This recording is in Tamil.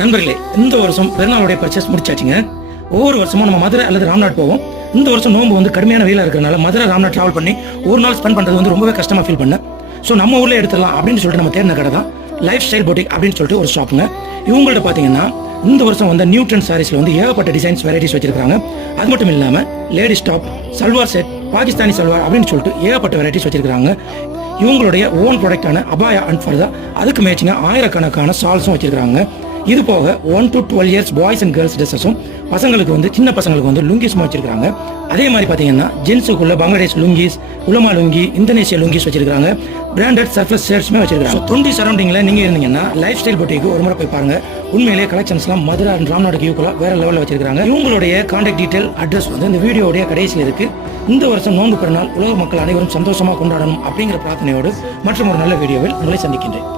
நண்பர்களே, இந்த வருஷம் பெருநாளுடைய பர்ச்சேஸ் முடிச்சாச்சுங்க. ஒவ்வொரு வருஷமும் நம்ம மதுரை அல்லது ராம்நாட் போவோம். இந்த வருஷம் நோம்பு வந்து கடுமையான வெயிலாக இருக்கிறனால மதுரை ராம்நாட் ட்ராவல் பண்ணி ஒரு நாள் ஸ்பெண்ட் பண்ணுறது வந்து ரொம்பவே கஷ்டமாக ஃபீல் பண்ணேன். ஸோ நம்ம ஊரில் எடுத்துடலாம் அப்படின்னு சொல்லிட்டு நம்ம தேர்ந்த கடை தான் லைஃப் ஸ்டைல் பொட்டிக் அப்படின்னு சொல்லிட்டு ஒரு ஷாப்புங்க. இவங்கள்ட்ட பார்த்தீங்கன்னா இந்த வருஷம் வந்து நியூ ட்ரெண்ட் சாரீஸில் வந்து ஏகப்பட்ட டிசைன்ஸ் வெரைட்டிஸ் வச்சிருக்காங்க. அது மட்டும் இல்லாமல் ladies top, salwar set, Pakistani salwar அப்படின்னு சொல்லிட்டு ஏகப்பட்ட வெரைட்டிஸ் வச்சிருக்காங்க. இவங்களுடைய ஓன் ப்ராடக்டான அபாயா அண்ட் ஃபர்தா அதுக்கு மேட்சிங்க ஆயிரக்கணக்கான சால்ஸும் வச்சிருக்காங்க. இது போக 1 to 12 years boys and girls ட்ரெஸ்ஸஸும் பசங்களுக்கு வந்து சின்ன பசங்களுக்கு வந்து லுங்கிஸும் வச்சிருக்காங்க. அதே மாதிரி பார்த்தீங்கன்னா ஜென்ஸுக்குள்ள பங்களாதேஷ் லுங்கிஸ், உலமா லுங்கி, இந்தோனேஷியா லுங்கிஸ் வச்சிருக்காங்க. பிராண்டட் சர்ஃபேஸ் ஷர்ட்ஸுமே வச்சிருக்காங்க. தொண்டி சரௌண்டிங்கில் நீங்கள் இருந்தீங்கன்னா லைஃப் ஸ்டைல் பொட்டிக்கு ஒரு முறை போய் பாருங்க. உண்மையிலேயே கலெக்ஷன்ஸ்லாம் மதுரை அண்ட் ராம்நாடுக்கு ஈக்குவலாக வேற லெவலில் வச்சிருக்காங்க. இவங்களுடைய கான்டாக்ட் டீட்டெயில் அட்ரஸ் வந்து இந்த வீடியோடைய கடைசியில் இருக்கு. இந்த வருஷம் நோன்பு பெருநாள் உலக மக்கள் அனைவரும் சந்தோஷமாக கொண்டாடணும் அப்படிங்கிற பிரார்த்தனையோடு மற்றும் ஒரு நல்ல வீடியோவில் உங்களை சந்திக்கின்றேன்.